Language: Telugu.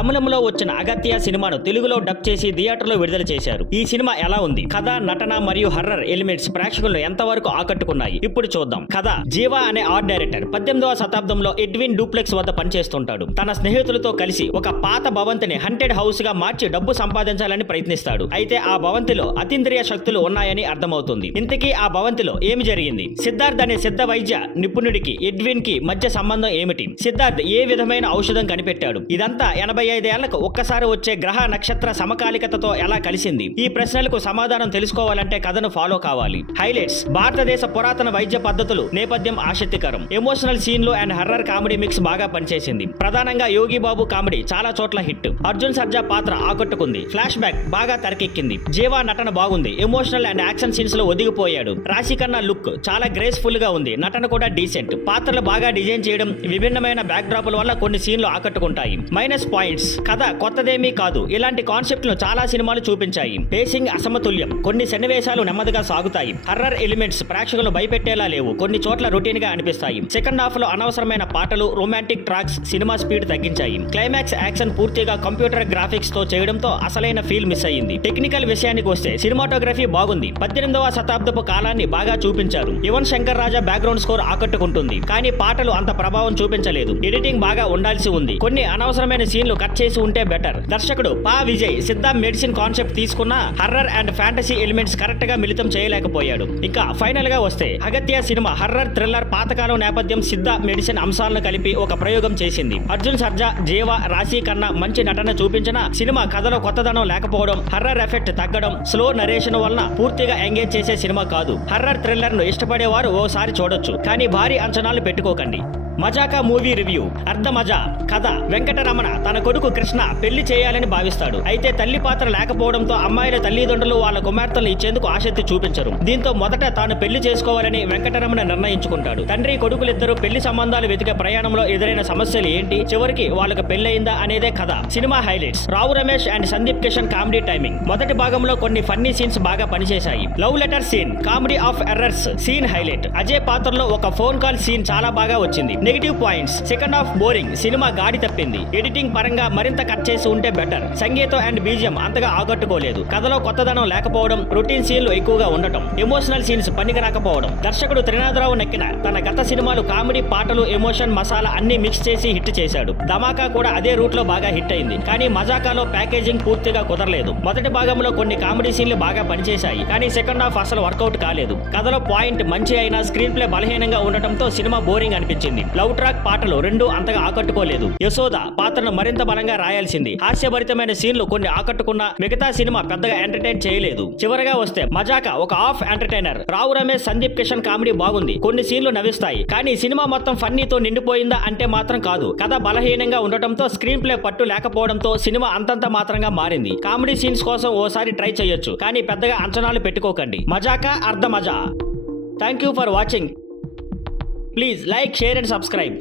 తమిళంలో వచ్చిన అగత్య సినిమాను తెలుగులో డబ్ చేసి థియేటర్లో విడుదల చేశారు. ఈ సినిమా ఎలా ఉంది? కథ, నటన మరియు హర్రర్ ఎలిమెంట్స్ ప్రేక్షకులను ఎంతవరకు ఆకట్టుకున్నాయి ఇప్పుడు చూద్దాం. కథ: జీవా అనే ఆర్ట్ డైరెక్టర్ 18వ శతాబ్దంలో ఎడ్విన్ డూప్లెక్స్ వద్ద పనిచేస్తుంటాడు. తన స్నేహితులతో కలిసి ఒక పాత భవంతిని హంటెడ్ హౌస్ గా మార్చి డబ్బు సంపాదించాలని ప్రయత్నిస్తాడు. అయితే ఆ భవంతిలో అతీంద్రియ శక్తులు ఉన్నాయని అర్థమవుతుంది. ఇంతకీ ఆ భవంతిలో ఏమి జరిగింది? సిద్ధార్థ్ అనే సిద్ధ వైద్య నిపుణుడికి ఎడ్విన్ కి మధ్య సంబంధం ఏమిటి? సిద్ధార్థ్ ఏ విధమైన ఔషధం కనిపెట్టాడు? ఇదంతా 85 ఏళ్లకు ఒక్కసారి వచ్చే గ్రహ నక్షత్ర సమకాలికతతో ఎలా కలిసింది? ఈ ప్రశ్నలకు సమాధానం తెలుసుకోవాలంటే కథను ఫాలో కావాలి. హైలైట్స్: భారతదేశ పురాతన వైద్య పద్ధతులు నేపథ్యం ఆసక్తికరం. ఎమోషనల్ సీన్లు అండ్ హర్రర్ కామెడీ మిక్స్ బాగా పనిచేసింది. ప్రధానంగా యోగి బాబు కామెడీ చాలా చోట్ల హిట్. అర్జున్ సర్జా పాత్ర ఆకట్టుకుంది. ఫ్లాష్ బ్యాక్ బాగా తెరకెక్కింది. జీవా నటన బాగుంది. ఎమోషనల్ అండ్ యాక్షన్ సీన్స్ లో ఒదిగిపోయాడు. రాశి ఖన్నా లుక్ చాలా గ్రేస్ఫుల్ గా ఉంది. నటన కూడా డీసెంట్. పాత్రలు బాగా డిజైన్ చేయడం, విభిన్నమైన బ్యాక్ డ్రాపుల వల్ల కొన్ని సీన్లు ఆకట్టుకుంటాయి. మైనస్ పాయింట్స్: కథ కొత్తదేమీ కాదు. ఇలాంటి కాన్సెప్ట్ ను చాలా సినిమాలు చూపించాయి. పేసింగ్ అసమతుల్యం. కొన్ని సన్నివేశాలు నెమ్మదిగా సాగుతాయి. హర్రర్ ఎలిమెంట్స్ ప్రేక్షకులు భయపెట్టేలా లేవు. కొన్ని చోట్ల రొటీన్ గా అనిపిస్తాయి. సెకండ్ హాఫ్ లో అనవసరమైన పాటలు, రొమాంటిక్ ట్రాక్స్ సినిమా స్పీడ్ తగ్గించాయి. క్లైమాక్స్ యాక్షన్ పూర్తిగా కంప్యూటర్ గ్రాఫిక్స్ తో చేయడంతో అసలైన ఫీల్ మిస్ అయ్యింది. టెక్నికల్ విషయానికి వస్తే సినిమాటోగ్రఫీ బాగుంది. 18వ శతాబ్దపు కాలాన్ని బాగా చూపించారు. యువన్ శంకర్ రాజా బ్యాక్గ్రౌండ్ స్కోర్ ఆకట్టుకుంటుంది. కానీ పాటలు అంత ప్రభావం చూపించలేదు. ఎడిటింగ్ బాగా ఉండాల్సి ఉంది. కొన్ని అనవసరమైన సీన్లు కట్ చేసి ఉంటే బెటర్. దర్శకుడు పా విజయ్ సిద్ధ మెడిసిన్ కాన్సెప్ట్ తీసుకున్న horror and fantasy elements correct గా మిళితం చేయలేకపోయాడు. ఇంకా ఫైనల్ గా వస్తే అగత్య సినిమా హర్రర్ థ్రిల్లర్ పాతకాలం నేపథ్యం సిద్ధ మెడిసిన్ అంశాలను కలిపి ఒక ప్రయోగం చేసింది. అర్జున్ సర్జా, జీవా, రాశి ఖన్నా మంచి నటన చూపించిన సినిమా కథలో కొత్తదనం లేకపోవడం, హర్రర్ ఎఫెక్ట్ తగ్గడం, స్లో నరేషన్ వలన పూర్తిగా ఎంగేజ్ చేసే సినిమా కాదు. హర్రర్ థ్రిల్లర్ ను ఇష్టపడేవారు ఓసారి చూడొచ్చు, కానీ భారీ అంచనాలు పెట్టుకోకండి. మజాకా మూవీ రివ్యూ. అర్ధ మజా. కథ: వెంకటరమణ తన కొడుకు కృష్ణ పెళ్లి చేయాలని భావిస్తాడు. అయితే తల్లి పాత్ర లేకపోవడంతో అమ్మాయిల తల్లిదండ్రులు వాళ్ళ కుమార్తెలను ఇచ్చేందుకు ఆసక్తి చూపించరు. దీంతో మొదట తాను పెళ్లి చేసుకోవాలని వెంకటరమణ నిర్ణయించుకుంటాడు. తండ్రి కొడుకులిద్దరూ పెళ్లి సంబంధాలు వెతికే ప్రయాణంలో ఎదురైన సమస్యలు ఏంటి, చివరికి వాళ్ళకు పెళ్లయిందా అనేదే కథ. Cinema highlights: Rao Ramesh and Sandeep Kishan comedy timing. మొదటి భాగంలో కొన్ని ఫన్నీ సీన్స్ బాగా పనిచేశాయి. Love letter scene, comedy of errors scene highlight. Ajay పాత్రలో ఒక ఫోన్ కాల్ సీన్ చాలా బాగా వచ్చింది. Negative points: second half boring. Cinema గాడి తప్పింది. ఎడిటింగ్ పరంగా మరింత కట్ చేసి ఉంటే బెటర్. సంగీతం అండ్ బీజియం అంతగా ఆకట్టుకోలేదు. కథలో కొత్తదనం లేకపోవడం, రొటీన్ సీన్లు ఎక్కువగా ఉండటం, ఎమోషనల్ సీన్స్ పనికి రాకపోవడం. దర్శకుడు త్రినాథరావు నక్కిన తన గత సినిమాలు కామెడీ, పాటలు, ఎమోషన్, మసాలా అన్ని మిక్స్ చేసి హిట్ చేశాడు. ధమాకా కూడా అదే రూట్ లో బాగా హిట్ అయింది. కానీ మజాకాలో ప్యాకేజింగ్ పూర్తిగా కుదరలేదు. మొదటి భాగంలో కొన్ని కామెడీ సీన్లు బాగా పనిచేశాయి, కానీ సెకండ్ హాఫ్ అసలు వర్కౌట్ కాలేదు. కథలో పాయింట్ మంచి అయినా స్క్రీన్ ప్లే బలహీనంగా ఉండటంతో సినిమా బోరింగ్ అనిపించింది. లవ్ ట్రాక్, పాటలు రెండు అంతగా ఆకట్టుకోలేదు. యశోద పాత్రను మరింత బలంగా రాయాల్సింది. హాస్యభరితమైన సీన్లు కొన్ని ఆకట్టుకున్నా మిగతా సినిమా పెద్దగా ఎంటర్టైన్ చేయలేదు. చివరగా వస్తే మజాకా ఒక half entertainer. Rao Ramesh, Sandeep Kishan comedy బాగుంది. కొన్ని సీన్లు నవ్విస్తాయి, కానీ సినిమా మొత్తం ఫన్నీతో నిండిపోయిందా అంటే మాత్రం కాదు. కథ బలహీనంగా ఉండటంతో, స్క్రీన్ ప్లే పట్టు లేకపోవడంతో సినిమా అంతంత మాత్రంగా మారింది. కామెడీ సీన్స్ కోసం ఓసారి ట్రై చేయొచ్చు, కానీ పెద్దగా అంచనాలు పెట్టుకోకండి. మజాకా అర్ధ మజా. Thank you for watching. Please like, share and subscribe.